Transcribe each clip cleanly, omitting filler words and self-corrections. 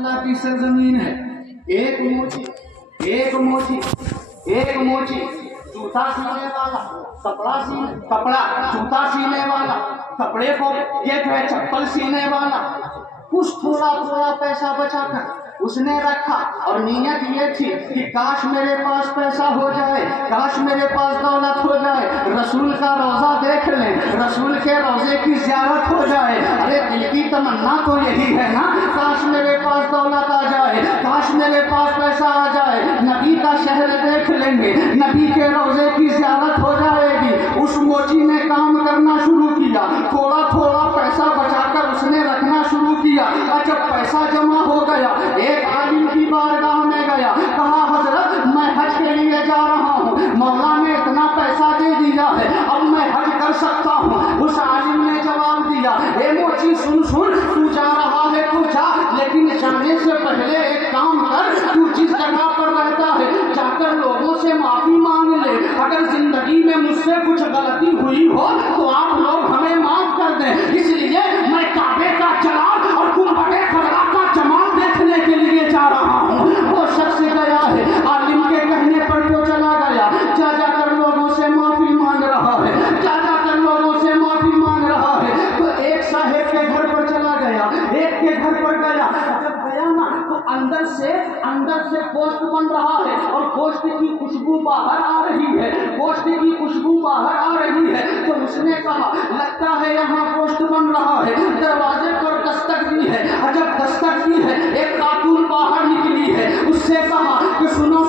اللہ کی سرزمین ہے. ایک موچی جوتا سینے والا, کپڑا جوتا سینے والا, کپڑے کو یہ جو ہے چپل سینے والا, کچھ تھوڑا تھوڑا پیسہ بچا کر اس نے رکھا اور نیت یہ تھی کہ کاش میرے پاس پیسہ ہو جائے, کاش میرے پاس دولت ہو جائے, رسول کا روزہ دیکھ لیں, رسول کے روزے کی زیارت ہو جائے. ارے دل کی تمنا تو یہی ہے نا, کاش میرے پاس دولت آ جائے, کاش میرے پاس پیسہ آ جائے, نبی کا شہر دیکھ لیں گے, نبی کے روزے کی زیارت ہو جائے گی. اس موچی نے کام کرنا شروع کیا, تھوڑا تھوڑا پیسہ بچا کر اس نے رکھنا شروع کیا. اور جب پیسہ جمع ہو گیا, ایک عالم کی بارگاہ میں گیا, کہا حضرت میں حج کے لیے جا رہا ہوں, مولا نے اتنا پیسہ دے دیا ہے, اب میں حج کر سکتا ہوں. اس عالم نے جواب دیا, اے موچی سن تو جا رہا ہے تو جا, لیکن جانے سے پہلے ایک کام کر, تو جس جگہ پر رہتا ہے جا کر لوگوں سے معافی مانگ لے. اگر زندگی میں مجھ سے کچھ غلطی ہوئی ہو تو آپ لوگ ہمیں معاف کر دیں, اس لیے میں کعبے کا جلال اور گنبد خضرا کا جمال دیکھنے کے لیے جا رہا ہوں. وہ شخص گیا ہے, عالم کے کہنے پر تو چلا گیا, جا جا کر لوگوں سے معافی مانگ رہا ہے, جا جا کر لوگوں سے معافی مانگ رہا ہے. تو ایک صاحب کے گھر پر چلا گیا, ایک کے گھر پر گیا, جب گیا نا تو اندر سے گوشت بن رہا ہے اور گوشت کی خوشبو باہر آ رہی ہے, گوشت کی خوشبو باہر آ رہی ہے. تو اس نے کہا لگتا ہے یہاں گوشت بن رہا ہے. دروازے پر دستک دی ہے, جب دستک دی ہے ایک خاتون باہر نکلی ہے, اس سے کہا کہ سنو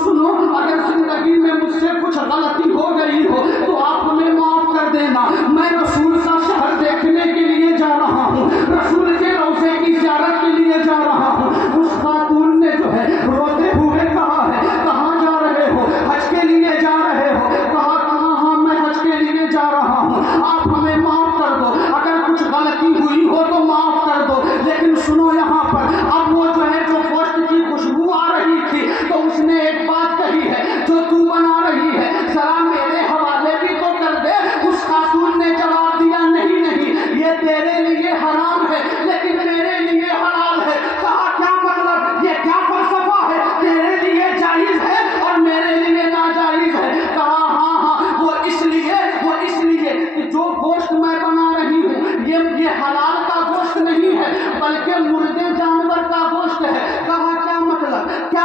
اگر زندگی میں مجھ سے کچھ غلطی ہو گئی ہو تو آپ ہمیں معاف کر دینا, میں رسول کا شہر دیکھنے کے لیے جا رہا ہوں, رسول کے روزے کی زیارت کے لیے جا رہا ہوں. اس خاتون نے جو ہے روتے ہوئے کہا ہے, کہاں جا رہے ہو؟ حج کے لیے جا رہے ہو؟ کہا کہاں, ہاں میں حج کے لیے جا رہا ہوں, آپ ہمیں معاف کر دو, اگر کچھ غلطی ہوئی ہو تو معاف کر دو. لیکن سنو یہاں پر, اب وہ جو ہے جو گوشت کی خوشبو آ رہی تھی تو اس نے ایک بات کہی ہے, جو تو بنا رہی ہے ذرا میرے حوالے بھی تو کر دے. اس خاتون نے جواب دیا نہیں, یہ تیرے لیے حرام ہے لیکن میرے لیے حلال ہے. کہا کیا مطلب, یہ کیا فلسفہ ہے, تیرے لیے جائز ہے اور میرے لیے ناجائز ہے. کہا ہاں وہ اس لیے کہ جو گوشت میں بنا رہی ہوں یہ حلال کا گوشت نہیں ہے بلکہ مردے جانور کا گوشت ہے. کہا کیا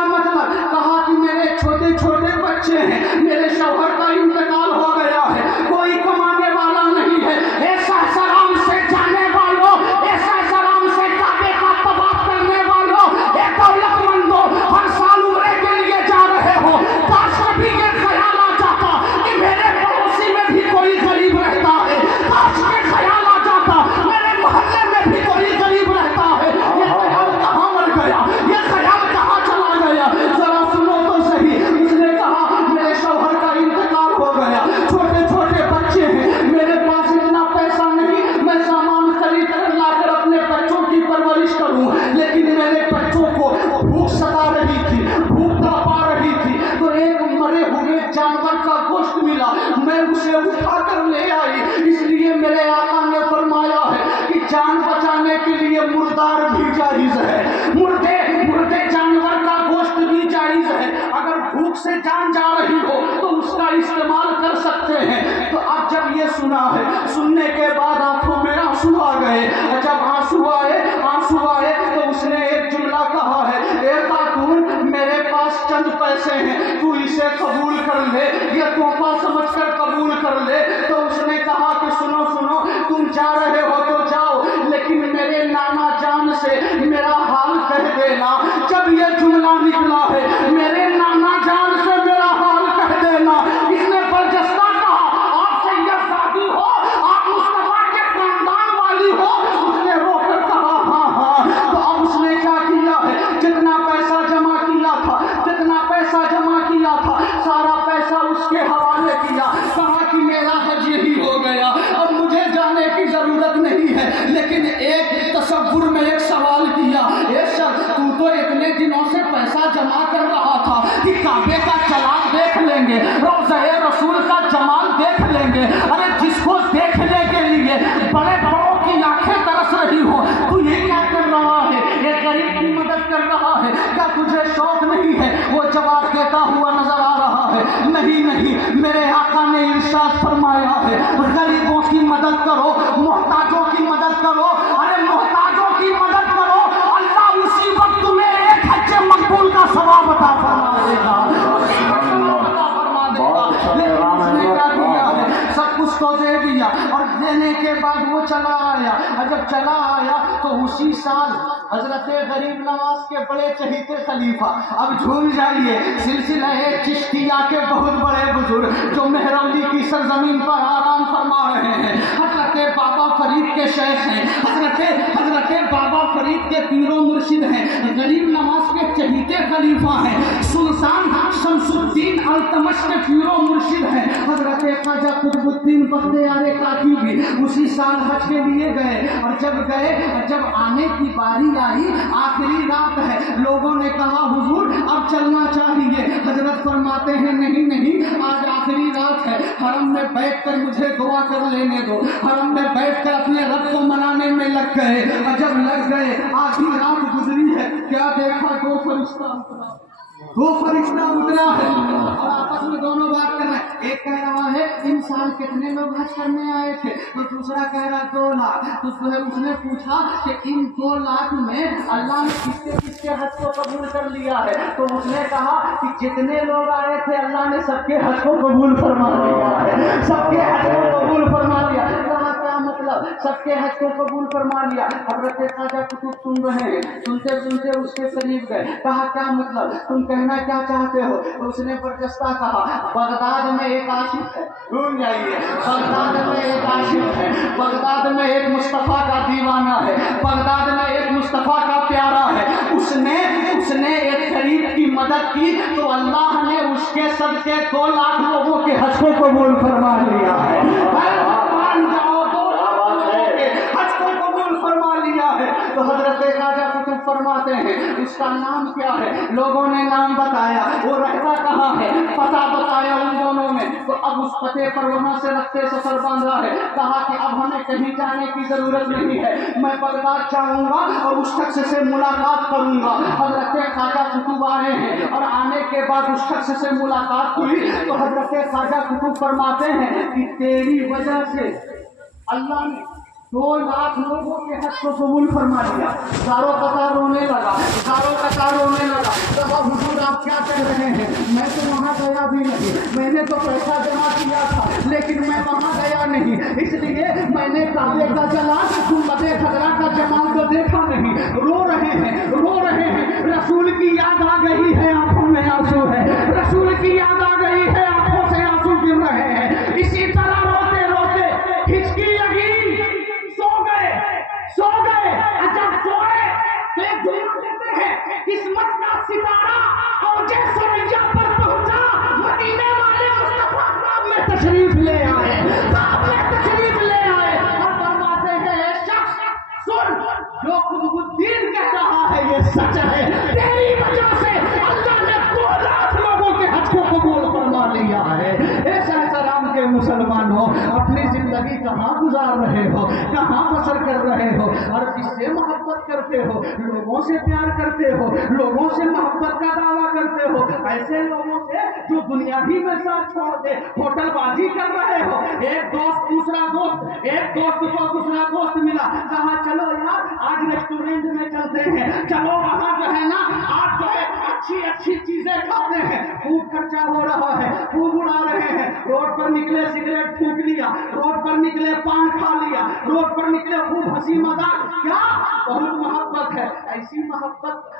مطلب, کہا کہ میرے چھوٹے چھوٹے بچے ہیں, میرے شوہر کا انتقال ہو گیا ہے, کوئی کمانے والا نہیں ہے, ایسا سلام سے جانے والوں, ایسا سلام سے کعبے کا طواف کرنے والوں, اے دولت مندوں, ہر سال عمرے کے لیے جا رہے ہو, کاش کبھی یہ خیال آ جاتا کہ میرے پڑوسی میں بھی کوئی غریب رہتا ہے, کاش یہ خیال آ جاتا میرے محلے میں بھی کوئی غریب رہتا ہے. یہ خیال کہاں مر گیا, یہ خیال کہاں چلا گیا, ذرا سنو تو صحیح. اس نے کہا میرے شوہر کا انتقال ہو گیا, چھوٹے چھوٹے بچے ہیں, میرے پاس اتنا پیسہ نہیں میں سامان خرید کر لا کر اپنے بچوں کی پرورش کروں, لیکن میرے بچوں کو بھوک ستا رہی تھی, بھوک تڑپا رہی تھی. تو ایک مرے ہوئے جانور کا گوشت ملا, میں اسے اٹھا کر لے آئی. اس لیے میرے آقا نے فرمایا ہے کہ جان بچانے کے لیے مردار بھی جائز ہے, مردے جانور کا گوشت بھی جائز ہے. اگر بھوک سے جان جا رہی ہو تو اس کا استعمال کر سکتے ہیں. تو اب جب یہ سنا ہے, سننے کے بعد آنکھوں میں آنسو آ گئے. جب آنسو آئے تو اس نے ایک جملہ کہا ہے, اے خاتون میرے پاس چند پیسے ہیں, تو اسے قبول کر لے, یہ تحفہ سمجھ کر قبول کر لے. تو اس نے کہا کہ سنو تم جا رہے ہو تو جاؤ, لیکن میرے نانا جان سے میرا حال کہہ دینا. جب یہ جملہ نکلا ہے, میرے نانا جان سے میرا حال کہہ دینا, اس نے برجستہ کہا آپ سید زادی ہو, آپ مصطفیٰ کے خاندان والی ہو. اس نے رو کر کہا ہاں. تو اب اس نے کیا کیا ہے, جتنا پیسہ جمع کیا تھا سارا پیسہ اس کے حوالے کیا. کہا کہ میرا حج یہی ہو گیا, اب مجھے جانے کی ضرورت نہیں ہے. لیکن ایک تصور میں ایک سوال کیا, اے شخص تو اتنے دنوں سے پیسہ جمع کر رہا تھا کہ کعبے کا جلال دیکھ لیں گے, روضہ رسول کا جمال دیکھ لیں گے. ارے جس کو دیکھنے کے لیے بڑے بڑوں کی آنکھیں ترس رہی ہو, تو یہ کیا کر رہا ہے, ایک غریب کی مدد کر رہا تجھے شوق نہیں ہے؟ وہ جواب دیتا ہوا نظر آ رہا ہے، نہیں نہیں، میرے آقا نے ارشاد فرمایا ہے غریبوں کی مدد کرو، محتاجوں کی مدد کرو، ارے محتاجوں کی مدد کرو، اللہ اسی وقت تمہیں ایک حج مقبول کا ثواب عطا فرما دے گا، لیکن اس نے کیا کیا ہے؟ سب کچھ تو دے دیا، اور دینے کے بعد وہ چلا آیا، اور جب چلا آیا تو اسی سال حضرت غریب نواز کے بڑے چہیتے خلیفہ، اب جھوم جائیے، سلسلہ چشتیہ کے بہت بڑے بزرگ جو مہرولی کی سرزمین پر آرام فرما رہے ہیں، حضرت بابا فرید کے شیخ ہیں، حضرت بابا فرید کے پیر و مرشد ہیں، غریب نواز کے چہیتے خلیفہ ہیں، سلطان شمس الدین التمش کے پیر و مرشد ہیں، حضرت خواجہ قطب الدین بختیار کاکی بھی اسی سال حج کے لیے گئے، اور جب آنے کی باری آئی، آخری رات ہے، لوگوں نے کہا حضور اب چلنا چاہیے، حضرت فرماتے ہیں نہیں نہیں، آج آخری رات ہے، حرم میں بیٹھ کر مجھے دعا کر لینے دو، حرم میں بیٹھ کر اپنے رب کو منانے میں لگ گئے، اور جب لگ گئے آخری رات گزری ہے، کیا دیکھا؟ دو فرشتہ اترا ہے، اور آپس میں دونوں بات کر رہے ہیں، ایک کہہ رہا ہے ان سال کتنے لوگ حج کرنے آئے تھے، تو دوسرا کہہ رہا 2 لاکھ، تو اس نے پوچھا کہ ان 2 لاکھ میں اللہ نے کس کے حج کو قبول کر لیا ہے؟ تو اس نے کہا کہ جتنے لوگ آئے تھے اللہ نے سب کے حج کو قبول فرما لیا ہے، سب کے حج کو قبول فرما لیا، مطلب سب کے حج کو قبول فرما لیا۔ حضرت خواجہ قطب سن رہے ہیں، سنتے سنتے اس کے قریب گئے، کہا کیا مطلب، تم کہنا کیا چاہتے ہو؟ تو اس نے برجستہ کہا بغداد میں ایک عاشق ہے، ڈھونڈ جائیے، بغداد میں ایک عاشق ہے، بغداد میں ایک مصطفیٰ کا دیوانہ ہے، بغداد میں ایک مصطفیٰ کا پیارا ہے، اس نے ایک غریب کی مدد کی تو اللہ نے اس کے صدقے 2 لاکھ لوگوں کے حج کو قبول فرما لیا ہے۔ تو حضرت خواجہ قطب فرماتے ہیں اس کا نام کیا ہے؟ لوگوں نے نام بتایا، وہ رہتا کہاں ہے، پتہ بتایا ان دونوں نے، تو اب اس پتے پر وہاں سے رکھتے سفر باندھا ہے، کہا کہ اب ہمیں کہیں جانے کی ضرورت نہیں ہے، میں بغداد جاؤں گا اور اس شخص سے ملاقات کروں گا۔ حضرت خواجہ قطب آئے ہیں، اور آنے کے بعد اس شخص سے ملاقات ہوئی تو حضرت خواجہ قطب فرماتے ہیں کہ تیری وجہ سے اللہ نے 2 لاکھ لوگوں کے حج کو قبول فرما لیا۔ زاروں قطار رونے لگا، کہا حضور آپ کیا کہہ رہے ہیں؟ میں تو وہاں گیا بھی نہیں، میں نے تو پیسہ جمع کیا تھا لیکن میں وہاں گیا نہیں، اس لیے میں نے کعبے کا جلال گنبد خضرا کا جمال کو دیکھا نہیں۔ رو رہے ہیں، رسول کی یاد آ گئی ہے، آنکھوں میں آنسو ہے، رسول کی یاد آ گئی ہے، آنکھوں سے آنسو گر رہے ہیں، اسی طرح روتے روتے ہچکی لگی، سو گئے، جب سوئے تو ایک دنیا دیتے ہیں قسمت کا ستارہ اوج ثریا پر پہنچا، مدینے والے مصطفیٰ کعبہ میں تشریف لے آئے، اور فرماتے ہیں اے شخص سن، جو قطب الدین کہہ رہا ہے یہ سچ ہے، تیری وجہ سے اللہ نے 2 لاکھ لوگوں کے حج کو قبول فرما لیا ہے۔ اے سلام کے مسلمانوں، اپنی زندگی کہاں گزار رہے ہو، کہاں بسر کر رہے ہو، اور کس سے محبت کرتے ہو؟ لوگوں سے پیار کرتے ہو، لوگوں سے محبت کا دعویٰ کرتے ہو، ایسے لوگوں سے جو دنیا ہی میں ساتھ چھوڑ دے ہوٹل بازی کر رہے ہو۔ ایک دوست کو دوسرا دوست ملا، کہا چلو یار آج ریسٹورینٹ میں چلتے ہیں، چلو وہاں جو ہے نا آج جو ہے اچھی چیزیں کھاتے ہیں، خوب خرچہ ہو رہا ہے، خوب اڑا رہے ہیں، روڈ پر نکلے سگریٹ پھونک لیا، روڈ پر نکلے پان کھا لیا، روڈ پر نکلے خوب ہنسی مذاق، کیا بہت محبت ہے،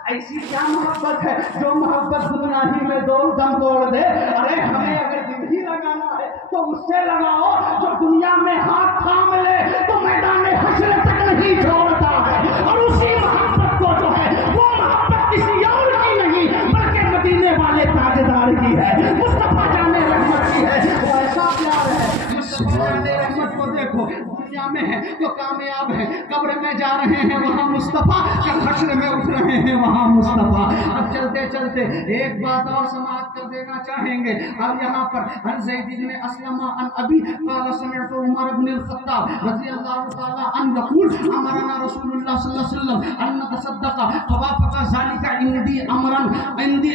ایسی کیا محبت ہے جو محبت گناہی میں دم توڑ دے؟ ارے ہمیں اگر دل ہی لگانا ہے تو اس سے لگاؤ جو دنیا میں ہاتھ تھام لے تو میدان حشر تک نہیں چھوڑتا ہے، اور اسی محبت کو جو ہے وہ محبت کسی اور کی نہیں بلکہ مدینے والے تاجدار کی ہے، مصطفیٰ جان رحمت کی ہے، وہ ایسا پیار ہے۔ رحمت کو دیکھو، دنیا میں ہیں تو کامیاب ہیں، قبر میں جا رہے ہیں وہاں مصطفیٰ، جب حشر میں اٹھ رہے ہیں وہاں مصطفیٰ۔ اب چلتے چلتے ایک بات اور سماعت کر دینا چاہیں گے۔ اب یہاں پر عن زید بن اسلم عن ابی قال سمعت عمر بن الخطاب رضی اللہ تعالی عنہ یقول امرنا رسول اللہ صلی اللہ علیہ وسلم ان نتصدق فوافق ذلك عندي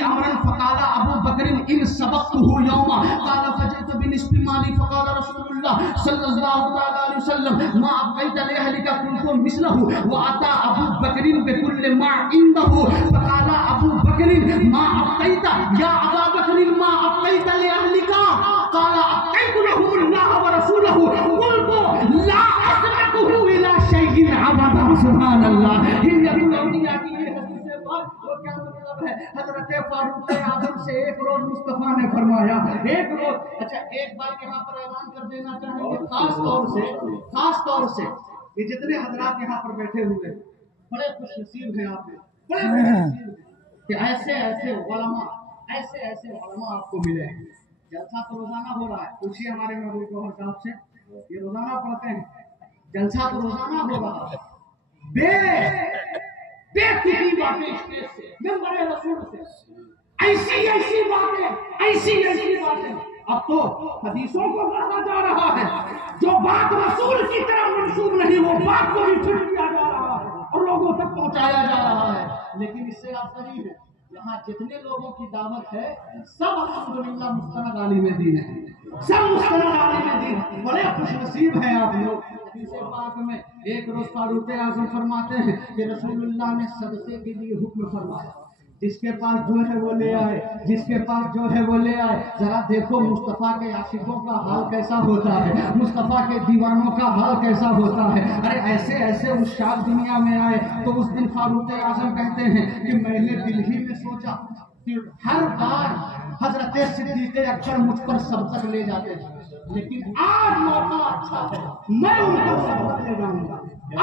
امرا فقال ابو بکر ان سبقته يوما قال فجئت بنصف مالي فقال رسول الله صلى الله عليه وسلم ما ابقيت لاهلك قلت مثله واتى ابو بکر بكل ما عنده فقال ابو بکر ما ابقيت يا ابا بکر ما ابقيت لاهلك قال ابقيت لهم الله ورسوله قلت لا اسمعه الى شيء ابدا سبحان اللہ۔ حضرت فاروق اعظم سے ایک روز مصطفیٰ نے فرمایا، ایک روز، اچھا ایک بات یہاں پر اعلان کر دینا چاہیں گے خاص طور سے یہ جتنے حضرات یہاں پر بیٹھے ہوئے بڑے خوش نصیب ہیں آپ، بڑے خوش نصیب ہیں کہ ایسے علماء آپ کو ملے ہیں۔ جلسہ تو روزانہ ہو رہا ہے، پوچھیے ہمارے مولوی کو صاحب سے، یہ روزانہ پڑھتے ہیں، جلسہ تو روزانہ ہو رہا ہے، بے خودی باتیں اسٹیج سے، ممبر رسول سے، ایسی باتیں اب تو حدیثوں کو پڑھا جا رہا ہے، جو بات رسول کی طرح منسوب نہیں وہ بات کو بھی چھوڑ دیا جا رہا ہے اور لوگوں تک پہنچایا جا رہا ہے۔ لیکن اس سے آپ صحیح ہے، یہاں جتنے لوگوں کی دعوت ہے سب الحمدللہ مستند عالم دین ہیں، سب مستند عالم دین ہیں، بڑے خوش نصیب ہیں آپ لوگ۔ حدیث پاک میں ایک روز فاروق اعظم فرماتے ہیں کہ رسول اللہ نے صدقے کے لیے حکم فرمایا، جس کے پاس جو ہے وہ لے آئے، جس کے پاس جو ہے وہ لے آئے۔ ذرا دیکھو مصطفیٰ کے عاشقوں کا حال کیسا ہوتا ہے، مصطفیٰ کے دیوانوں کا حال کیسا ہوتا ہے۔ ارے ایسے عشاق دنیا میں آئے تو اس دن فاروق اعظم کہتے ہیں کہ میں نے دل ہی میں سوچا کہ ہر بار حضرت صدیق اکبر مجھ پر سبقت لے جاتے تھے، لیکن آج موقع اچھا ہے میں ان کو سبقت لے جاؤں گا،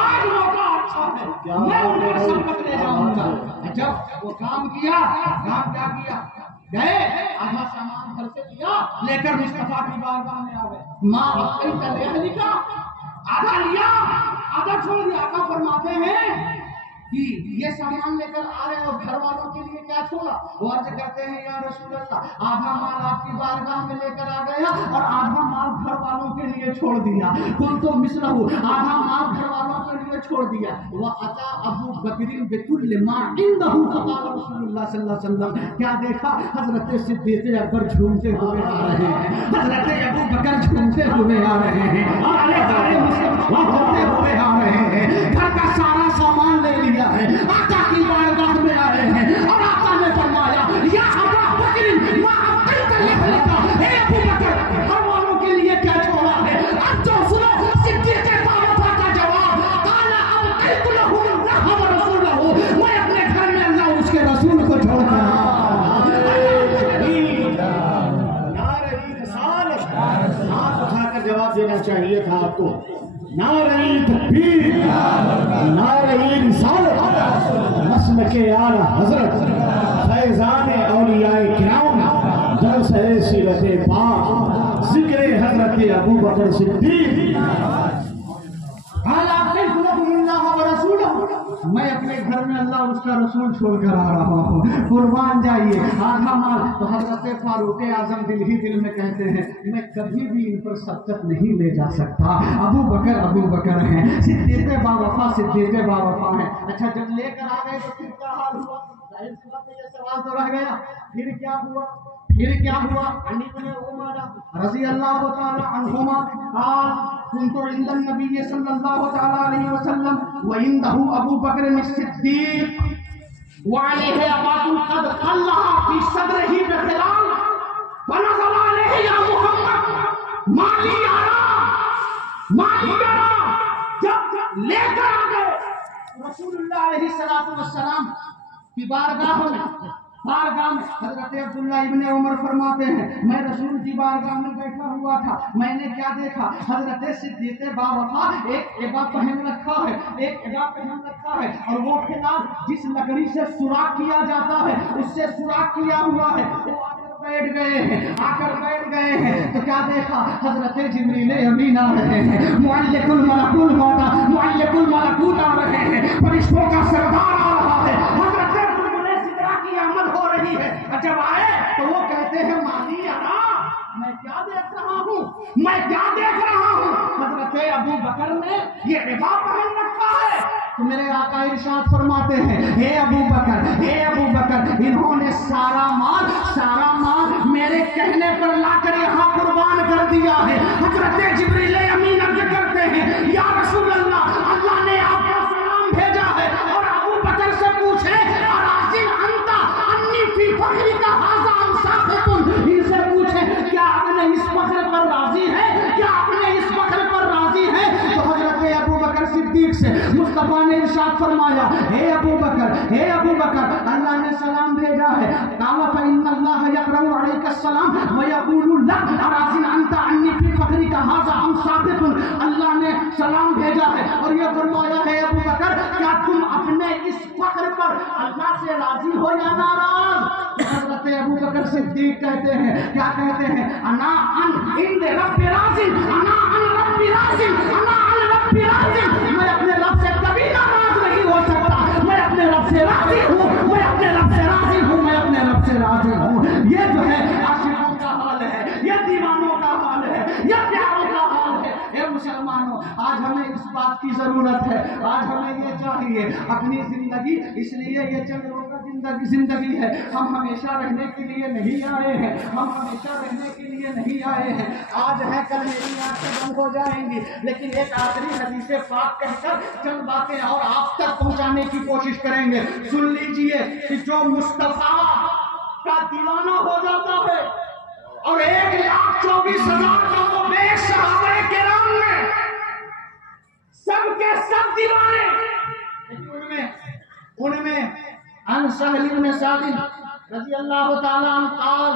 آج موقع اچھا ہے میں ان کو سبقت لے جاؤں گا۔ جب وہ کام کیا گئے آدھا سامان گھر سے لیا لے کر مصطفیٰ کی بارگاہ میں آ گئے، ماں ابقیت لاہلک، آدھا لیا آدھا چھوڑ دیا۔ آقا فرماتے ہیں کہ یہ سامان لے کر آ رہے ہو، گھر والوں کے لیے کیا چھوڑا؟ وہ عرض کرتے ہیں یا رسول اللہ آدھا مال آپ کی بارگاہ میں لے کر آ گیا اور آدھا مال گھر والوں کے لیے چھوڑ دیا۔ کل تو مثلہ آدھا مال گھر والوں کے لیے چھوڑ دیا۔ وَأَتَى أَبُو بَكْرٍ بِكُلِّ مَا عِندَهُ فَقَالَ رسول اللہ صلی اللہ علیہ وسلم، کیا دیکھا؟ حضرت صدیق اکبر جھومتے ہوئے آ رہے ہیں، حضرت ابو بکر جھومتے ہوئے آ رہے ہیں، جھومتے ہوئے آ رہے ہیں، گھر کا سارا سامان لے لیا ہے، آقا کی بارگاہ میں آئے ہیں اور آقا نے فرمایا یا ابا بکر ما ابقیت لاہلک، اے ابو بکر گھر والوں کے لیے کیا چھوڑا ہے؟ اب جو سنو صدیق باوفا کا جواب، قال ابقیت لهم اللہ ورسولہ، میں اپنے گھر میں اللہ اس کے رسول کو چھوڑ کر ہاتھ اٹھا کر جواب دینا چاہیے تھا آپ کو۔ نعرہ تکبیر، نعرہ رسالت، مسلک اعلی حضرت فیضان اولیاء کرام، درس سیرت پاک، ذکر حضرت ابو بکر صدیق۔ میں اپنے گھر میں اللہ اس کا رسول چھوڑ کر آ رہا ہوں، قربان جائیے آدھا مال۔ تو حضرت فاروق اعظم دل ہی دل میں کہتے ہیں میں کبھی بھی ان پر سبقت نہیں لے جا سکتا، ابو بکر ہیں، صدیق باوفا ہیں۔ اچھا جب لے کر آ گئے تو پھر کیا حال ہوا؟ ظاہر سی بات ہے یہ سوال تو رہ گیا، پھر کیا ہوا؟ عن ابن عمر رضی اللہ تعالی عنہما قال كنت عند النبي صلى الله تعالى عليه وسلم وعنده ابو بکر الصدیق وعليه عباءة قد خلها في صدره بخلال فنزل عليه يا محمد مالی یارا، جب لے کر آ گئے رسول اللہ علیہ السلام کی بارگاہ میں حضرت عبداللہ ابن عمر فرماتے ہیں میں رسول کی بارگاہ میں بیٹھا ہوا تھا، میں نے کیا دیکھا؟ حضرت صدیق باوفا ایک عبا پہن رکھا ہے اور وہ خلاف جس لکڑی سے سوراخ کیا جاتا ہے اس سے سوراخ کیا ہوا ہے۔ بیٹھ گئے ہیں، آ کر بیٹھ گئے ہیں تو کیا دیکھا؟ حضرت جبریل امین آ رہے ہیں، معلق الملکوت آ رہے ہیں، فرشتوں کا سردار آ رہا ہے، حضرت بلبلِ سدرہ کی آمد ہو رہی ہے۔ جب آئے تو وہ کہتے ہیں مالی انا، میں کیا دیکھ رہا ہوں، میں کیا دیکھ رہا ہوں؟ حضرت ابو بکر نے یہ عبا پہن رکھا ہے۔ تو میرے آقا ارشاد فرماتے ہیں اے ابو بکر انہوں نے سارا مال میرے کہنے پر لا کر یہاں قربان کر دیا ہے۔ حضرت جبریل امین عرض کرتے ہیں یا رسول اللہ، اللہ نے آپ کو سلام بھیجا ہے اور ابو بکر سے پوچھے اراضٍ انت انی فی فخرک ھذا ام ساخط، ان سے پوچھے کیا اپنے اس فخر پر راضی ہے، کیا اپنے اس فخر پر راضی ہے؟ تو حضرت ابو بکر صدیق سے مصطفیٰ نے ارشاد فرمایا اے ابو بکر اللہ نے سلام بھیجا ہے، قال فإن اللہ یقرأ علیک السلام ویقول لک اراضٍ انت انی فی فخرک ھذا ام ساخط، اللہ نے سلام بھیجا ہے اور یہ فرمایا ہے ابو بکر کیا تم اپنے اس فخر پر اللہ سے راضی ہو یا ناراض؟ حضرت ابو بکر صدیق کہتے ہیں، کیا کہتے ہیں؟ انا ان عند رب راض، انا ان رب راض، انا ان رب راض، میں اپنے رب سے کبھی ناراض نہیں ہو سکتا، میں اپنے رب سے راضی ہوں، میں اپنے رب سے راضی ہوں، میں اپنے رب سے راضی ہوں۔ یہ جو ہے عاشقوں کا حال ہے، یہ دیوانوں کا حال ہے، یہ پیاروں کا حال ہے۔ اے مسلمانوں، آج ہمیں اس بات کی ضرورت ہے، آج ہمیں یہ چاہیے اپنی زندگی، اس لیے یہ چند روزہ زندگی ہے، ہم ہمیشہ رہنے کے لیے نہیں آئے ہیں، ہم ہمیشہ رہنے کے لیے نہیں آئے ہیں، آج ہے کل میری آنکھیں بند ہو جائیں گی، لیکن ایک آخری حدیث پاک کہہ کر چند باتیں اور آپ تک پہنچانے کی کوشش کریں گے۔ سن لیجئے کہ جو مصطفیٰ کا دیوانہ ہو جاتا ہے اور 1,24,000 کا وہ بے صحابہ کرام میں سب کے سب دیوانے، ان میں عن سہل بن سعد رضی اللہ تعالیٰ عنہ قال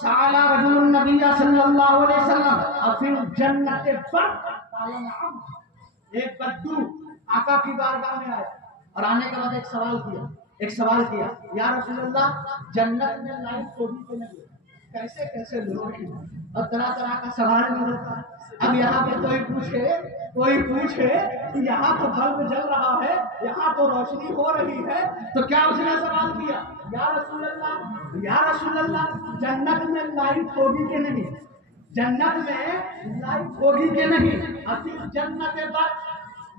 سأل رجل النبی صلی اللہ علیہ وسلم افی الجنت فرد قال نعم۔ ایک بدو آقا کی بارگاہ میں آئے اور آنے کے بعد ایک سوال کیا یا رسول اللہ جنت میں لائٹ ہوگی کہ نہیں؟ کیسے لوگ ہیں اور طرح طرح کا سوال بھی ہوتا ہے۔ اب یہاں پہ کوئی پوچھے کہ یہاں تو بلب جل رہا ہے، یہاں تو روشنی ہو رہی ہے، تو کیا اس نے سوال کیا یا رسول اللہ جنت میں لائٹ ہوگی کہ نہیں؟ جنت میں لائٹ ہوگی کہ نہیں؟ ابھی جنت پر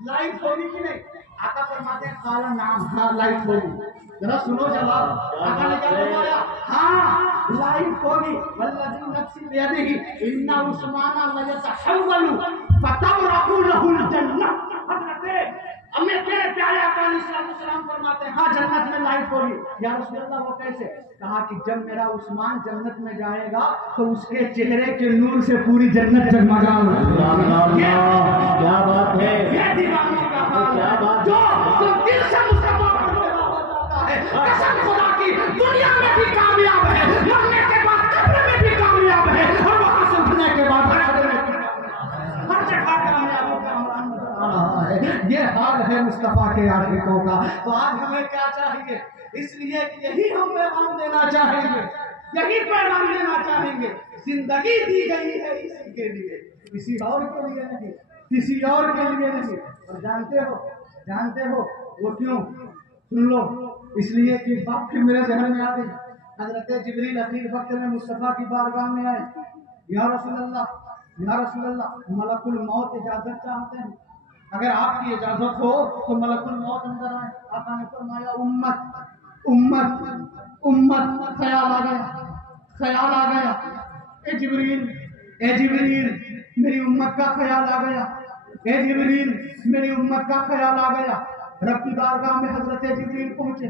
لائٹ ہوگی کہ نہیں؟ آقا فرماتے ہیں قال نعم، ہاں لائٹ ہوگی۔ ذرا سنو جواب، آقا نے کیا فرمایا؟ ہاں لائٹ ہوگی، والذی نفسی بیدہ ان عثمان لیتحول فتمرق له الجنہ۔ حضرت میرے پیارے آقا علیہ السلام فرماتے ہیں ہاں جنت میں لائٹ ہوگی۔ یا رسول اللہ وہ کیسے؟ کہا کہ جب میرا عثمان جنت میں جائے گا تو اس کے چہرے کے نور سے پوری جنت جگمگا ہوگی۔ کیا بات ہے، یہ دیوانوں کا حال ہے، جو دل سے مصطفیٰ پر پیدا ہو جاتا ہے، قسم خدا کی دنیا میں بھی کامیاب ہے، مرنے کے بعد قبر میں بھی کامیاب ہے، اور وہاں سے اٹھنے کے بعد ہر جگہ کامیاب ہوگا۔ یہ حال ہے مصطفیٰ کے عاشقوں کا۔ تو آج ہمیں کیا چاہیے؟ اس لیے کہ یہی ہم پیغام دینا چاہیں گے، یہی پیغام دینا چاہیں گے، زندگی دی گئی ہے اسی کے لیے، کسی اور کے لیے نہیں، کسی اور کے لیے نہیں۔ اور جانتے ہو وہ کیوں؟ سن لو، اس لیے کہ بات پھر میرے ذہن میں آ گئی۔ حضرت جبریل اخیر وقت میں مصطفیٰ کی بارگاہ میں آئے، یا رسول اللہ ملک الموت اجازت چاہتے ہیں، اگر آپ کی اجازت ہو تو ملک الموت اندر آئے۔ آقا نے فرمایا امت خیال آ گیا، اے جبریل میری امت کا خیال آ گیا، اے جبریل میری امت کا خیال آ گیا۔ رب کی بارگاہ میں حضرت جبریل پہنچے،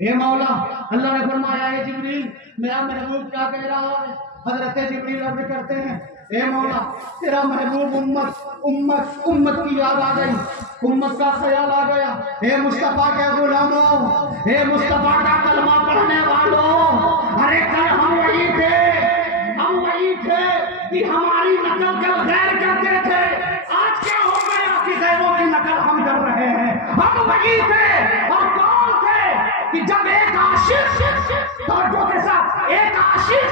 اے مولا، اللہ نے فرمایا اے جبریل میرا محبوب کیا کہہ رہا ہے؟ حضرت جبریل عرض کرتے ہیں اے مولا تیرا محبوب امت کی یاد آ گئی، امت کا خیال آ گیا۔ اے مصطفیٰ کے غلاموں، اے مصطفیٰ کا کلمہ پڑھنے والوں، ارے کل ہم وہی تھے کہ ہماری نقل کا غیر کرتے تھے، آج کیا ہو گیا کہ غیروں کی نقل ہم کر رہے ہیں؟ ہم وہی تھے اور کون تھے کہ جب ایک عاشق توجہ کے ساتھ ایک عاشق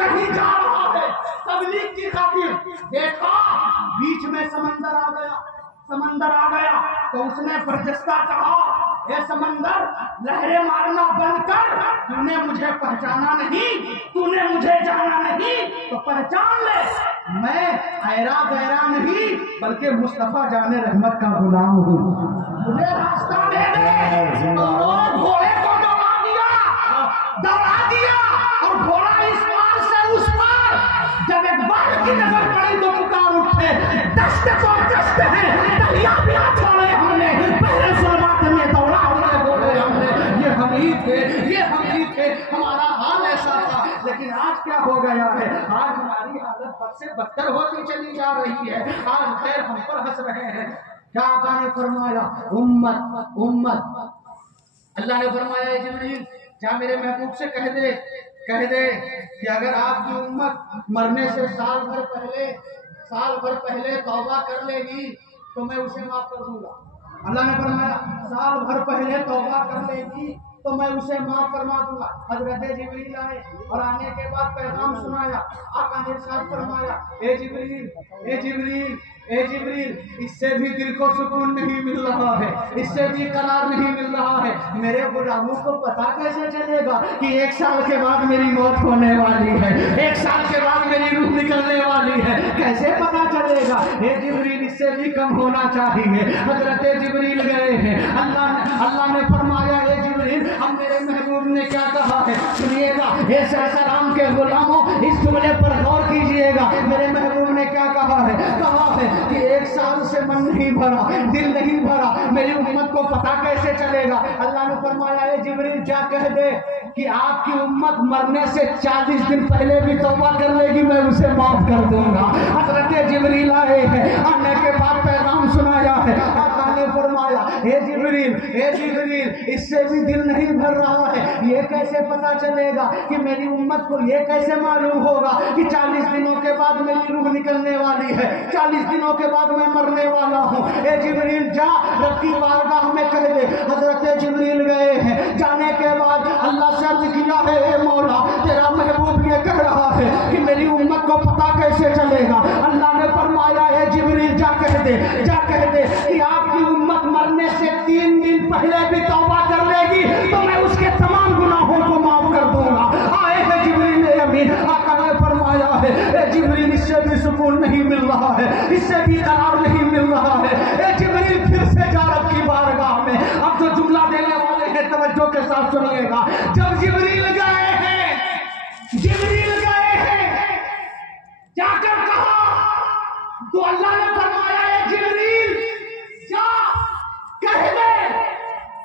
کہیں جا رہا ہے تبلیغ کی خاطر، دیکھا بیچ میں سمندر آ گیا تو اس نے برجستہ کہا اے سمندر لہریں مارنا بند کر، تو نے مجھے پہچانا نہیں، تو نے مجھے جانا نہیں تو پہچان لے میں ایرا غیرا نہیں بلکہ مصطفیٰ جان رحمت کا غلام ہوں، مجھے راستہ دے دے۔ اور گھوڑے کو دوڑا دیا اور گھوڑا اس پار سے اس پار، جب ایک بار کی نظر پڑی تو پکار اٹھے دست تو دست ہے دریا بھی چھوڑے ہم نے، پہلے سلامت میں دوڑا ہوئے بولے ہم نے، یہ ہم ہی تھے ہمارا حال ایسا تھا، لیکن آج کیا ہو گیا ہے، آج ہماری حالت بد سے بدتر ہوتی چلی جا رہی ہے، آج خیر ہم پر ہنس رہے ہیں۔ کیا آقا نے فرمایا امت، اللہ نے فرمایا جبریل جا میرے محبوب سے کہہ دے کہ اگر آپ کی امت مرنے سے سال بھر پہلے توبہ کر لے گی تو میں اسے معاف کر دوں گا۔ اللہ نے فرمایا سال بھر پہلے توبہ کر لے گی تو میں اسے معاف فرما دوں گا۔ حضرت جبریل آئے اور آنے کے بعد پیغام سنایا، آقا نے ارشاد فرمایا اے جبریل اس سے بھی دل کو سکون نہیں مل رہا ہے، اس سے بھی قرار نہیں مل رہا ہے، میرے غلاموں کو پتا کیسے چلے گا کہ 1 سال کے بعد میری موت ہونے والی ہے، 1 سال کے بعد میری روح نکلنے والی ہے، کیسے پتا چلے گا؟ اے جبریل اس سے بھی کم ہونا چاہیے۔ حضرت جبریل گئے ہیں، اللہ نے فرمایا اے جبریل اب میرے محبوب نے کیا کہا ہے سنیے گا، اے سلام کے غلاموں اس جملے پر غور کیجئے گا، میرے محبوب نے کیا کہا ہے کہ 1 سال سے من نہیں بھرا، دل نہیں بھرا، میری امت کو پتا کیسے چلے گا؟ اللہ نے فرمایا اے جبریل جا کہہ دے کہ آپ کی امت مرنے سے 40 دن پہلے بھی توبہ کر لے گی میں اسے معاف کر دوں گا۔ حضرت جبریل آئے ہیں، آنے کے بعد پیغام سنایا ہے، آقا نے فرمایا اے جبریل اس سے بھی دل نہیں بھر رہا ہے، یہ کیسے پتا چلے گا کہ میری امت کو یہ کیسے معلوم ہوگا کہ 40 دنوں کے بعد میری روح نکلنے والی ہے، 40 دنوں کے بعد میں مرنے والا ہوں؟ اے جبریل جا رب کی بارگاہ میں کہہ دے۔ حضرت جبریل گئے ہیں، جانے کے بعد اللہ سے عرض کیا ہے اے مولا تیرا محبوب یہ کہہ رہا ہے کہ میری امت کو پتا کیسے چلے گا؟ اللہ نے فرمایا اے جبریل جا کہہ دے کہ آپ کی امت مرنے سے 3 دن پہلے بھی توبہ کر لے گی تو میں اس کے تمام گناہوں کو معاف کر دوں گا۔ آئے ہیں جبریل امین، آقا نے فرمایا ہے اے جبریل اس سے بھی سکون نہیں مل رہا ہے، اس سے بھی قرار نہیں مل رہا ہے، اے جبریل پھر سے جا رب کی بارگاہ میں۔ اب جو جملہ دینے والے ہیں توجہ کے ساتھ سنیے گا، جب جبریل گئے ہیں جا کر کہا تو اللہ نے فرمایا اے جبریل جا کہہ دے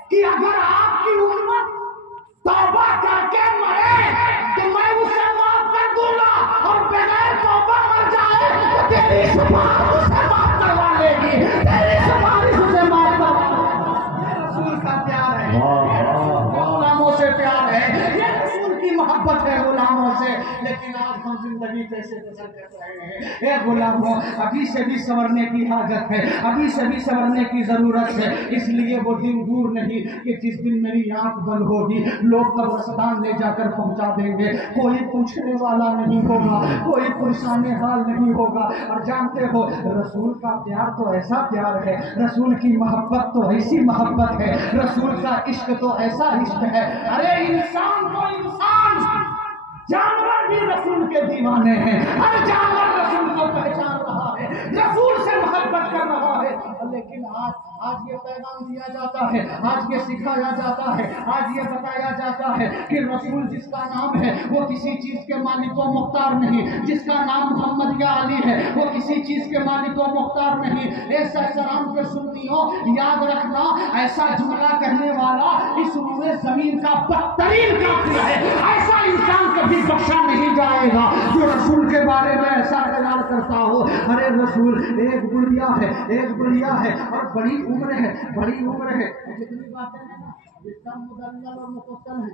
کہ اگر آپ کی امت توبہ کر کے مرے تو میں اسے معاف کر دوں گا، اور بغیر توبہ مر جائے تو تیری سفارش اسے معاف کروا لے گی، تیری سفارش اسے معاف کروا لے گی۔ یہ رسول کا پیار ہے، غلاموں سے پیار ہے، یہ رسول کی محبت ہے غلاموں سے۔ لیکن آج ہم زندگی کیسے بسر کر رہے ہیں؟ اے غلاموں ابھی سے بھی سنورنے کی حاجت ہے، ابھی سے بھی سنورنے کی ضرورت ہے، اس لیے وہ دن دور نہیں کہ جس دن میری آنکھ بند ہوگی لوگ قبرستان لے جا کر پہنچا دیں گے، کوئی پوچھنے والا نہیں ہوگا، کوئی پریشان حال نہیں ہوگا۔ اور جانتے ہو رسول کا پیار تو ایسا پیار ہے، رسول کی محبت تو ایسی محبت ہے، رسول کا عشق تو ایسا عشق ہے، ارے انسان کو انسان، جانور بھی رسول کے دیوانے ہیں، ہر جانور رسول کو پہچان رہا ہے، رسول سے محبت کر رہا ہے۔ لیکن آج یہ پیغام دیا جاتا ہے، آج یہ سکھایا جاتا ہے، آج یہ بتایا جاتا ہے کہ رسول جس کا نام ہے وہ کسی چیز کے مالک و مختار نہیں، جس کا نام محمد یا علی ہے وہ کسی چیز کے مالک و مختار نہیں۔ ایسا سلام کے سنیوں یاد رکھنا، ایسا جملہ کہنے والا اس روئے زمین کا بدترین کافر ہے، ایسا انسان کبھی بخشا نہیں جائے گا جو رسول کے بارے میں ایسا خیال کرتا ہو۔ ارے رسول ایک بڑھیا ہے اور بڑی عمر ہے، جتنی باتیں ہیں نا اس کا مدلل اور مفصل ہے،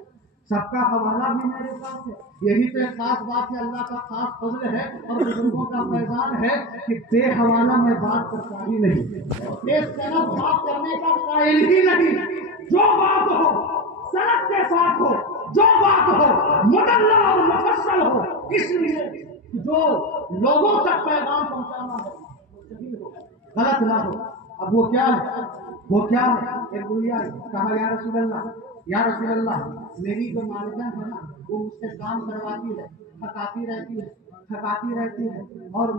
سب کا حوالہ بھی میرے پاس ہے۔ یہی تو ایک خاص بات ہے، اللہ کا خاص فضل ہے اور بزرگوں کا فیضان ہے کہ بے حوالہ میں بات کرتا ہی نہیں، ایک صنعت بات کرنے کا قائل ہی نہیں، جو بات ہو صنعت کے ساتھ ہو، جو بات ہو مدلل اور مفصل ہو، اس لیے جو لوگوں تک پیغام پہنچانا ہے صحیح ہو، غلط نہ ہو۔ اب وہ کیا ہے؟ وہ کیا ہے؟ ایک بڑھیا کہا یا رسول اللہ، یا رسول اللہ میری جو والدین ہے نا وہ مجھ سے کام کرواتی ہے، تھکاتی رہتی ہے اور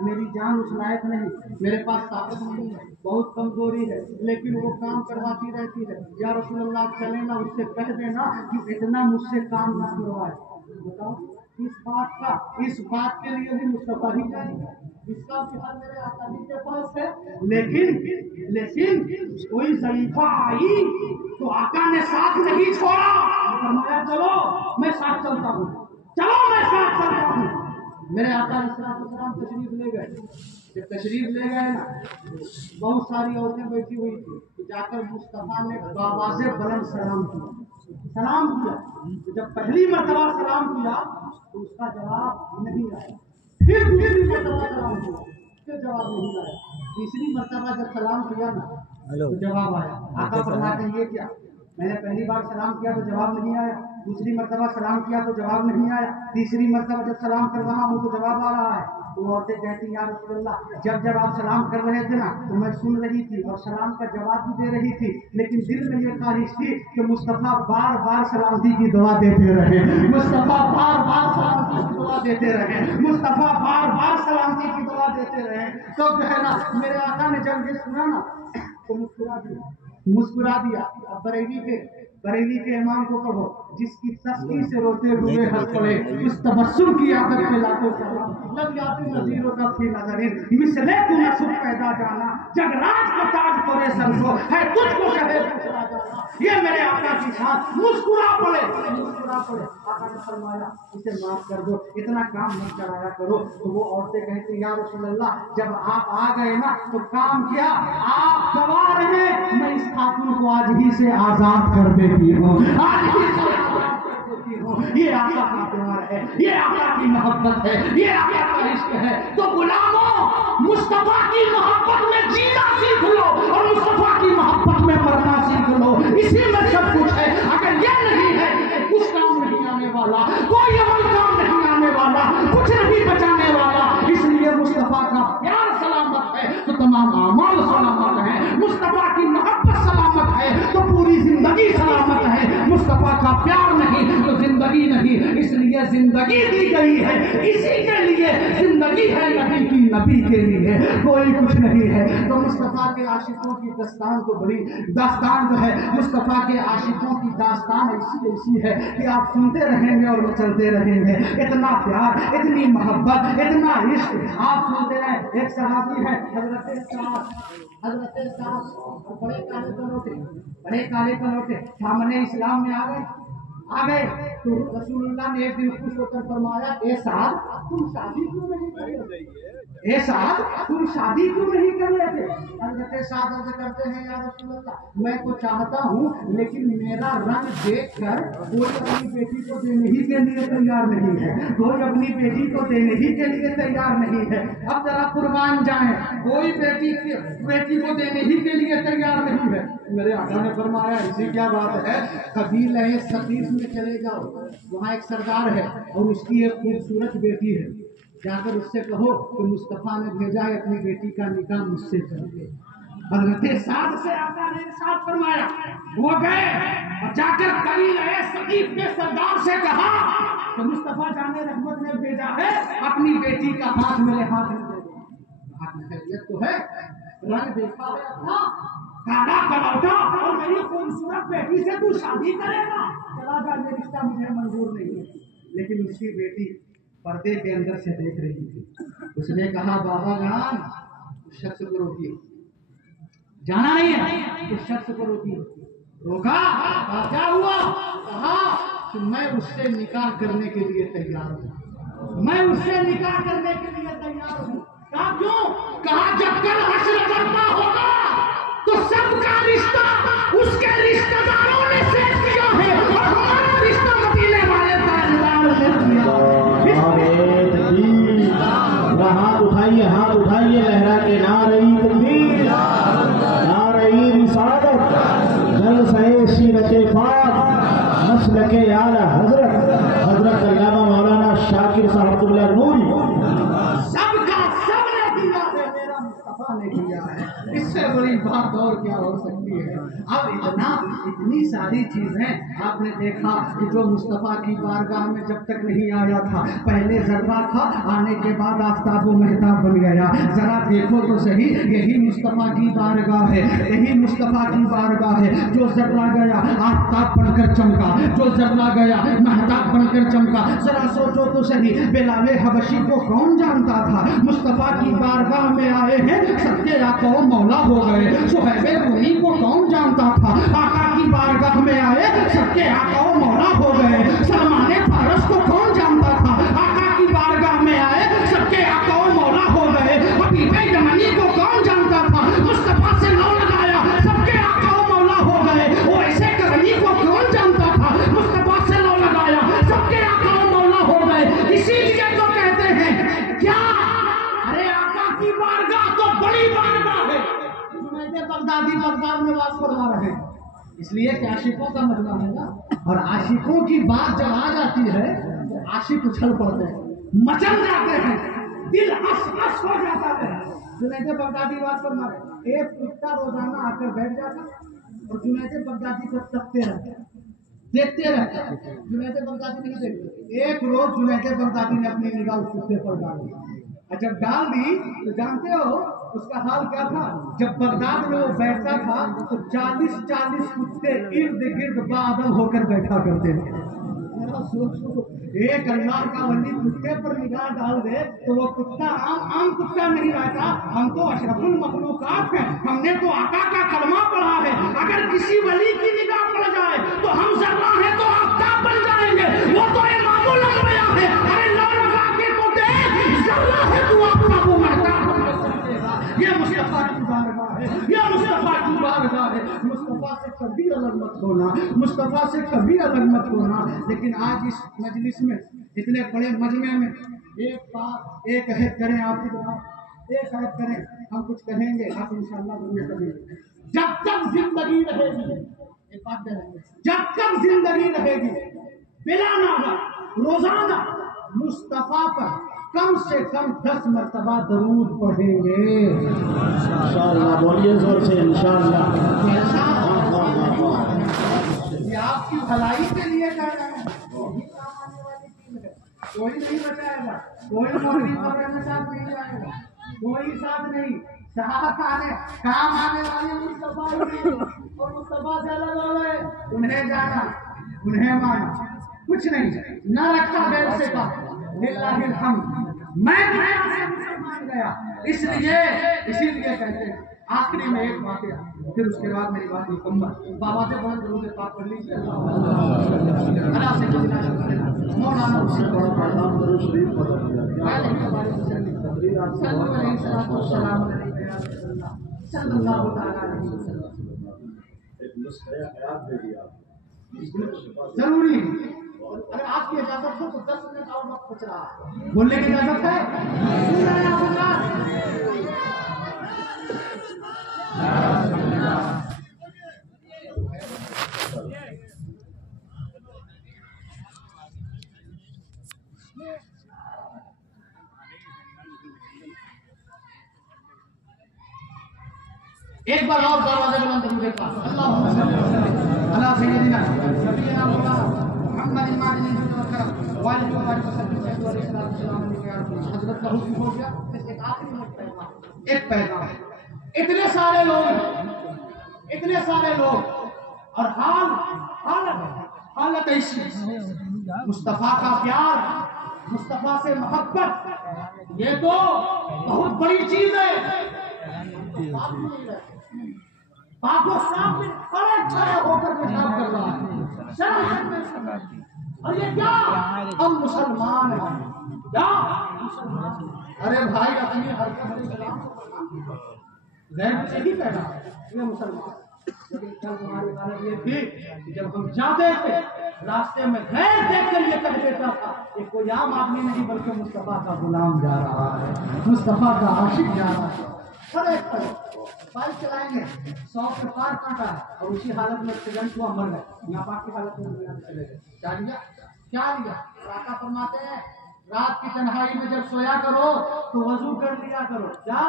میری جان اس لائق نہیں، میرے پاس طاقت نہیں ہے، بہت کمزوری ہے، لیکن وہ کام کرواتی رہتی ہے۔ یا رسول اللہ چلے نا اس سے کہہ دینا کہ اتنا مجھ سے کام نہ کروائے۔ بتاؤ اس بات کے لیے بھی مصطفیٰ ہی چاہیے، اس کا بہار میرے آقا جی کے پاس ہے۔ لیکن کوئی ضعیفہ آئی تو آقا نے ساتھ نہیں چھوڑا، فرمایا چلو میں ساتھ چلتا ہوں، چلو میں ساتھ چلتا ہوں۔ میرے آقا علیہ السلام تشریف لے گئے، جب تشریف لے گئے نا بہت ساری عورتیں بیٹھی ہوئی تھی، جا کر مصطفیٰ نے بآواز بلند سلام کیا۔ جب پہلی مرتبہ سلام کیا تو اس کا جواب نہیں آیا، پھر دوسری مرتبہ سلام کیا، پھر جواب نہیں آیا، تیسری مرتبہ جب سلام کیا نا تو جواب آیا۔ آقا فرماتے ہیں یہ کیا؟ میں نے پہلی بار سلام کیا تو جواب نہیں آیا، دوسری مرتبہ سلام کیا تو جواب نہیں آیا، تیسری مرتبہ جب سلام کر رہا ہوں تو جواب آ رہا ہے۔ تو عورتیں کہتی ہیں یا رسول اللہ جب آپ سلام کر رہے تھے نا تو میں سن رہی تھی اور سلام کا جواب بھی دے رہی تھی، لیکن دل میں یہ خواہش تھی کہ مصطفیٰ بار بار سلامتی کی دعا دیتے رہے، مصطفیٰ بار بار سلامتی کی دعا دیتے رہے، مصطفیٰ بار بار سلامتی کی دعا دیتے رہے۔ تو جو ہے نا میرے آقا نے جب یہ سنا نا تو مسکرا دیا۔ اب بریلی کے امام کو کہو جس کی تسکی سے روتے ہوئے ہنس پڑے، اس تبسم کی عادت پہ لاکھوں سلام، لگ جاتے نظیروں کا فی نظرین، مثلے تو نصب پیدا جانا، جگ راج کا تاج پورے سرزو ہے تجھ کو کہے دوسرا جانا۔ یہ میرے آقا کی شان، مسکرا پڑے۔ آقا نے فرمایا اسے معاف کر دو، اتنا کام نہیں کرایا کرو۔ تو وہ عورتیں کہتی یا رسول اللہ جب آپ آ گئے نا تو کام کیا آپ گوا رہے، میں اس خاتون کو آج ہی سے آزاد کر دیتی ہوں، آج ہی سے آزاد کر دیتی ہوں۔ یہ آقا کا پیار ہے، یہ آقا کی محبت ہے، یہ آقا کا عشق ہے۔ تو غلاموں مصطفیٰ کی محبت میں جینا سیکھ لو اور مصطفیٰ کی محبت میں مرنا سیکھ لو، اسی میں سب کچھ ہے۔ اگر یہ نہیں ہے کچھ کام نہیں آنے والا، کوئی عمل کام نہیں آنے والا، کچھ نہیں بچانے والا۔ اس لیے مصطفیٰ کا پیار سلامت ہے تو تمام اعمال سلامت ہیں، مصطفیٰ کی محبت سلامت ہے تو پوری زندگی سلامت ہے، مصطفیٰ کا پیار نہیں تو زندگی نہیں۔ اس لیے زندگی دی گئی ہے اسی کے لیے، زندگی ہے نبی کی، نبی کے لیے کوئی کچھ نہیں ہے۔ تو مصطفیٰ کے عاشقوں کی داستان تو بڑی داستان جو ہے، مصطفیٰ کے عاشقوں کی داستان ایسی ہے کہ آپ سنتے رہیں گے اور چلتے رہیں گے۔ اتنا پیار، اتنی محبت، اتنا عشق آپ سنتے رہیں۔ ایک صحابی ہے حضرت سعد، بڑے کالے پلوٹے سامنے اسلام میں آ گئے تو رسول اللہ نے ایک دن خوش ہو کر فرمایا اے سعد تم شادی کیوں نہیں کر لیتے؟ حضرت سعد عرض کرتے ہیں یا رسول اللہ میں تو چاہتا ہوں لیکن میرا رنگ دیکھ کر کوئی اپنی بیٹی کو دینے ہی کے لیے تیار نہیں ہے، کوئی اپنی بیٹی کو دینے ہی کے لیے تیار نہیں ہے۔ اب ذرا قربان جائیں، کوئی بیٹی کو دینے ہی کے لیے تیار نہیں ہے۔ میرے آقا نے فرمایا ایسی کیا بات ہے، قبیلہ ثقیف میں چلے جاؤ، وہاں ایک سردار ہے اور اس کی ایک خوبصورت بیٹی ہے، جا کر اس سے کہو کہ مصطفیٰ نے بھیجا ہے اپنی بیٹی کا نکاح مجھ سے کر دے۔ حضرت سعد سے آقا نے ارشاد فرمایا، وہ گئے اور جا کر قبیلہ ثقیف کے سردار سے کہا کہ مصطفیٰ جان رحمت نے بھیجا ہے اپنی بیٹی کا ہاتھ میرے ہاتھ میں دے دو۔ ہاتھ میں خیریت تو ہے، رنگ دیکھا ہے اپنا کالا کلوٹا اور میری خوبصورت بیٹی سے تو شادی کرے گا، چلا جا یہ رشتہ مجھے منظور نہیں ہے۔ لیکن اس کی بیٹی پردے کے اندر سے دیکھ رہی تھی، اس نے کہا بابا جان اس شخص کو روکیے، جانا نہیں ہے، اس شخص کو روکیے۔ روکا، کیا ہوا؟ کہا کہ میں اس سے نکاح کرنے کے لیے تیار ہوں، میں اس سے نکاح کرنے کے لیے تیار ہوں۔ کہا کیوں؟ کہا جب کل حشر کرنا ہوگا تو سب کا رشتہ اس کے رشتہ داروں نے سیٹ کیا ہے اور ہمارا رشتہ مدینے والے تاجدار سے کیا۔ ہاتھ اٹھائیے لہرا کے نعرہ تکبیر، نعرہ رسالت، جلسہ سیرت پاک، مسلک اعلی حضرت علامہ مولانا شاہ شاکر صاحب اللہ نوری سب کا سب نے دیا ہے، میرا مصطفیٰ نے دیا ہے، اس سے بڑی بات اور کیا ہو سکتی ہے؟ اب اتنی ساری چیزیں آپ نے دیکھا کہ جو مصطفیٰ کی بارگاہ میں جب تک نہیں آیا تھا، پہلے ذرہ تھا، آنے کے بعد آفتاب و مہتاب بن گیا۔ ذرا دیکھو تو صحیح، یہی مصطفیٰ کی بارگاہ ہے، یہی مصطفیٰ کی بارگاہ ہے۔ جو ذرہ گیا آفتاب بن کر چمکا، جو ذرہ گیا مہتاب بن کر چمکا۔ ذرا سوچو تو صحیح، بلال حبشی کو کون جانتا تھا؟ مصطفیٰ کی بارگاہ میں آئے ہیں، سب کے آقا و مولا ہو گئے۔ صہیب رومی کو کون جانتا تھا؟ آقا کی بارگاہ میں آئے، سب کے آقا و مولا ہو گئے۔ سلمان فارس کو کون جانتا تھا؟ آقا کی بارگاہ میں آئے، سب کے آقا و مولا ہو گئے۔ حبیب یمنی کو کون جانتا تھا؟ مصطفیٰ سے لو لگایا، سب کے آقا و مولا ہو گئے۔ وہ ایسے کرنی کو کون جانتا تھا؟ مصطفیٰ سے لو لگایا، سب کے آقا و مولا ہو گئے۔ اسی لیے تو کہتے ہیں کیا، ارے آقا کی بارگاہ تو بڑی بارگاہ ہے۔ جنید بغدادی بغداد میں واس فرما رہے ہیں، اس لیے کہ عاشقوں کا مجمع ہے نا، اور عاشقوں کی بات جب آ جاتی ہے تو عاشق اچھل پڑتے ہیں، مچل جاتے ہیں، دل ہس ہس ہو جاتا ہے۔ جنید بغدادی واس فرما رہے ہیں، ایک کتا روزانہ آ کر بیٹھ جاتا اور جنید بغدادی کو تکتے رہتے، دیکھتے رہتے۔ جنید بغدادی نہیں دیکھتے۔ ایک روز جنید بغدادی نے اپنی نگاہ اس کتے پر ڈال دی، اور جب ڈال دی تو جانتے ہو اس کا حال کیا تھا؟ جب بغداد میں وہ بیٹھتا تھا تو 40 کتے ارد گرد بادل ہو کر بیٹھا کرتے تھے۔ ایک اللہ کا ولی کتے پر نگاہ ڈال دے تو وہ کتا عام کتا نہیں رہتا۔ ہم تو اشرف المخلوقات ہیں، ہم نے تو آقا کا کلمہ پڑھا ہے۔ اگر کسی ولی کی نگاہ پڑ جائے تو ہم ذرہ ہیں تو آفتاب بن جائیں گے۔ وہ تو امام الانبیاء ہے، ارے لو لگا کے تو دیکھ، ذرہ ہے تو آفتاب و مہتاب بن جائے گا۔ یہ مصطفیٰ کی بارگاہ ہے، یہ مصطفیٰ کی بارگاہ ہے۔ مصطفیٰ سے کبھی الگ مت ہونا، مصطفیٰ سے کبھی الگ مت ہونا۔ لیکن آج اس مجلس میں، اتنے بڑے مجمع میں ایک بات، ایک عہد کریں آپ کی طرف، ایک عہد کریں، ہم کچھ کہیں گے آپ انشاءاللہ ضرور کریں گے۔ جب تک زندگی رہے گی، ایک بات کہہ رہے ہیں، جب تک زندگی رہے گی بلا ناغہ روزانہ مصطفیٰ پر کم سے کم 10 مرتبہ درود پڑھیں گے انشاءاللہ۔ بولیے زور سے انشاءاللہ۔ یہ آپ کی بھلائی کے لیے کہہ رہے ہیں، یہی کام آنے والی چیز ہے۔ کوئی نہیں بچائے گا، کوئی موٹی خبریں میں ساتھ نہیں جائے گا، کوئی ساتھ نہیں۔ صحابہ کام آنے والے مصطفیٰ ہی، اور مصطفیٰ سے الگ ہو گئے، انہیں جانا، انہیں مانا، کچھ نہیں، نہ رکھا دل سے کا للہ الحمد۔ میں دنیا سے مسلمان گیا، اسی لیے کہتے ہیں آخری میں ایک واقعہ، پھر اس کے بعد میری بات مکمل۔ بابا سے بہت درود پاک پڑھ لیجیے۔ اللہ سے مولانا حسین شریف صلی اللہ علیہ وسلم۔ ضروری اگر آپ کی اجازت ہو تو 10 منٹ اور وقت بچ رہا ہے، بولنے کی اجازت ہے؟ ایک بار اور دروازے بند ضرور دیکھا۔ اللہم صل علی سیدنا نبینا مولانا محمد المعدنی والکرم والد و بارک وسلم علیہ السلام علیکم۔ حضرت کا حکم ہو گیا، ایک آخری ایک پیغام۔ اتنے سارے لوگ اور حالت ایسی، مصطفیٰ کا پیار، مصطفیٰ سے محبت، یہ تو بہت بڑی چیز ہے۔ پاک و صاف میں کھڑے ہو کر پیشاب کر رہا ہے، اور یہ کیا؟ ہم مسلمان ہیں، کیا مسلمان؟ ارے بھائی اپنی حرکت غیر سے ہی پیدا یہ مسلمان۔ لیکن کل ہماری حالت یہ تھی کہ جب ہم جاتے تھے راستے میں غیر دیکھ کر یہ کہہ دیتا تھا کہ کوئی عام آدمی نہیں بلکہ مصطفیٰ کا غلام جا رہا ہے، مصطفیٰ کا عاشق جا رہا ہے۔ بائک چلائیں گے 100 کے پار کاٹا ہے اور اسی حالت میں ایکسیڈنٹ ہوا، مر گئے، ناپاک کی حالت میں دنیا میں چلے گئے، کیا لیا؟ آقا فرماتے ہیں رات کی تنہائی میں جب سویا کرو تو وضو کر لیا کرو. کیا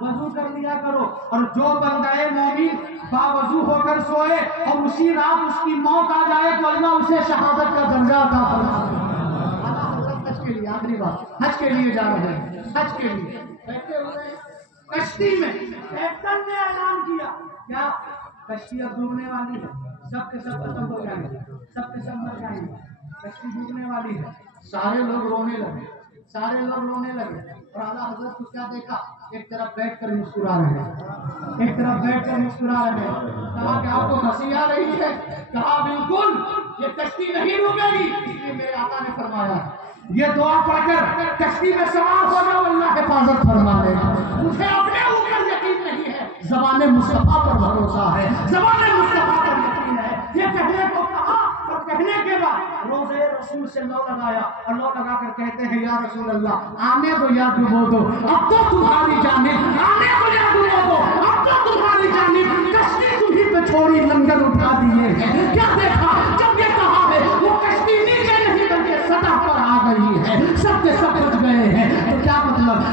وضو کر لیا کرو. اور جو بندہ مومن باوضو ہو کر سوئے اور اسی رات اس کی موت آ جائے تو اللہ اسے شہادت کا درجہ عطا فرمائے. حج کے لیے آخری بات, حج کے لیے جا رہے ہیں, حج کے لیے بیٹھے ہوئے کشتی میں. کیپٹن نے اعلان کیا کیا کشتی اب ڈوبنے والی ہے, سب کے سب ختم ہو جائیں گے, سب کے سب مر جائیں گے, کشتی ڈوبنے والی ہے. سارے لوگ رونے لگے, سارے لوگ رونے لگے. اور اعلیٰ حضرت کو کیا دیکھا, ایک طرف بیٹھ کر مسکرا رہے ہیں, ایک طرف بیٹھ کر مسکرا رہے ہیں. کہا کہ آپ کو ہنسی آ رہی ہے. کہا بالکل یہ کشتی نہیں ڈوبے گی, اس لیے میرے آقا نے فرمایا یہ دعا پڑھ کر کشتی میں سوار ہو جاؤ, اللہ حفاظت فرما دے گا. مجھے اپنے اوپر یقین نہیں ہے, زبان مصطفیٰ پر بھروسہ ہے, زبان مصطفیٰ پر یقین ہے. یہ کہنے کو کہا اور کہنے کے بعد روزے رسول سے لو لگایا, اور لو لگا کر کہتے ہیں یا رسول اللہ آنے دو یا ڈبو دو, اب تو تمہاری جانب, آنے دو یا ڈبو دو, اب تو تمہاری جانب. کشتی تمہیں پہ چھوڑی, لنگر اٹھا دیے ہیں. کیا دیکھا جب یہ کہا ہے وہ کشتی نیچے نہیں بلکہ سطح پر آ گئی ہے, سب کے سب بچ گئے ہیں. تو کیا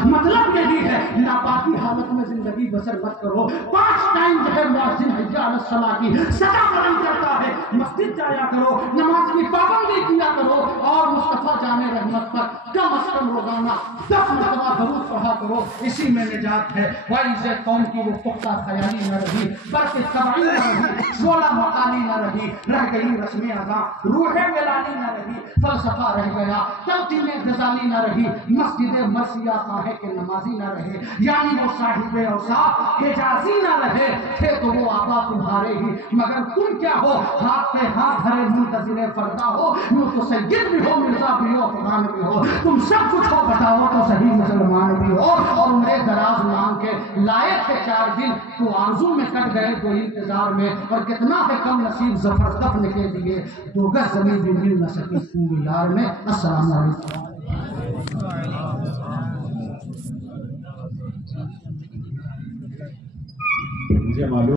مطلب یہی ہے ناپاکی حالت میں زندگی بسر مت کرو. 5 ٹائم جو ہے مؤذن حی علی الصلاۃ کی صدا بلند کرتا ہے, مسجد جایا کرو, نماز کی پابندی کیا کرو, اور مصطفیٰ جان رحمت پر کم از کم روزانہ 10 مرتبہ درود پڑھا کرو. اسی میں نجات ہے. وعز قوم کی وہ پختہ خیالی نہ رہی, برق تبعی نہ رہی, شعلہ مقالی نہ رہی, رہ گئی رسم ادا, روح ملانی نہ رہی, فلسفہ رہ گیا, تلقین غزالی نہ رہی, مسجد مرثیہ خواہ کے نمازی نہ رہے, یعنی وہ صاحب اوصاف حجازی نہ رہے تھے تو وہ آقا تمہارے ہی. مگر تم کیا ہو, ہاتھ پہ ہاتھ دھرے منتظر فردا ہو, یوں تو سید بھی ہو, مرزا بھی ہو, افغان بھی ہو, تم سب کچھ ہو, بتاؤ تو صحیح مسلمان بھی ہو. اور عمرے دراز مانگ کے لائے تھے 4 دن تو آرزو میں کٹ گئے تو انتظار میں, اور کتنا ہے کم نصیب ظفر دفن کے دیے, 2 گز زمین بھی مل نہ سکی پورے یار میں. السلام علیکم. مجھے معلوم